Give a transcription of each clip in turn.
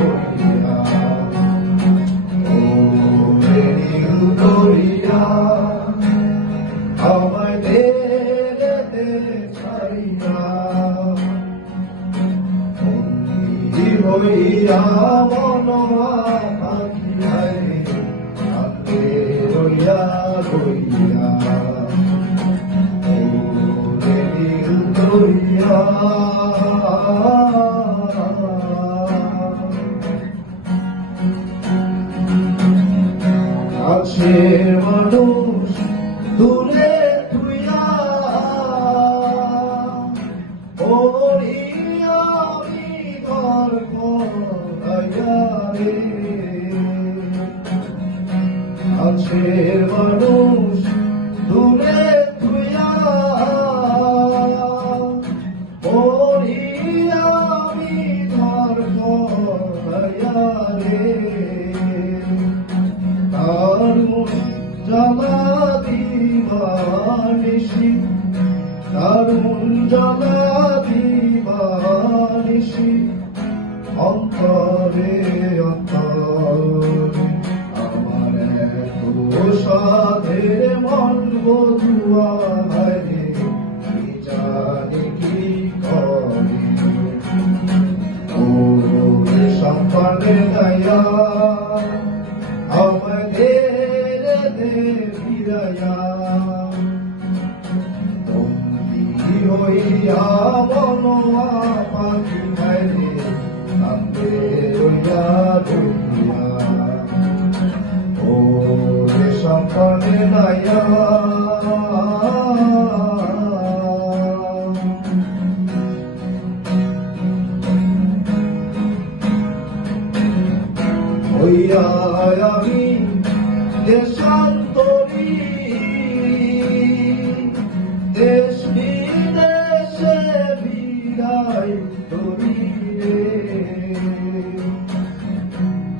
করিয়া ওরে নীল দরিয়া আমায় দে ছাড়িয়া বন্দী হইয়া মনোয়া পাখি হাতে রইয়া রইয়া ওরে নীল দরিয়া কাছের মানুষ দূরে তুইয়া ওরিয়া ঘর ঘরাইয়া রে কাছের মানুষ দূরে তুইয়া ওরিয়া ঘর ঘরাইয়া রে দারুণ জ্বালা দিবানিশি দারুণ জ্বালা দিবানিশি অন্তরে অন্তরে আমার এত সাধের মন বধুয়া রে কি জানি কি করে ওরে সম্পানে গায়া আমাদের ফিরাইয়া বন্দী হইয়া মনোয়া পাখি হাতে হাতে রইয়া রইয়া ওরে সম্পানে গায়া হইয়া আমি দেশান্তরী দেশ বিদেশে বিদায় করি রে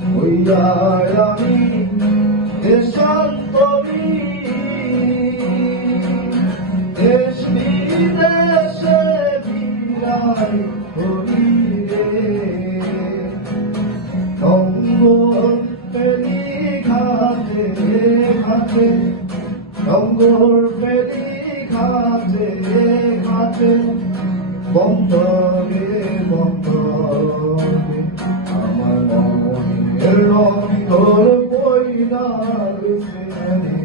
হইয়া আমি দেশান্তরী দেশ বিদেশে বিদায় করি রে ডঙ্গর ফেরি ঘাটে ঘাটে ডঙ্গর ফেরি ঘাটে ঘাটে বন্দরে বন্দরে আমার মনের রঙের বইলার ফেরে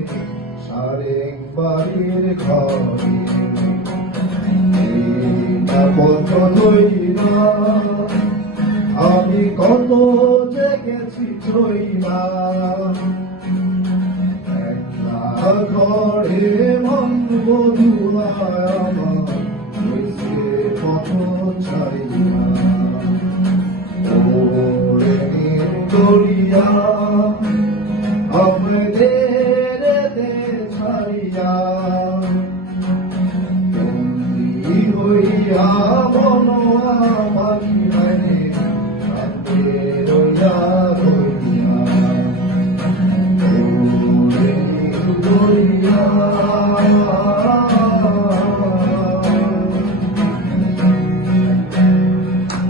সারেং বাড়ির ঘরে পথ লইলা আমি কত জেগেছি চইলা একলা ঘরে মন বধুয়া আমার হইছে পথ ছাড়িয়া ওরে নীল দরিয়া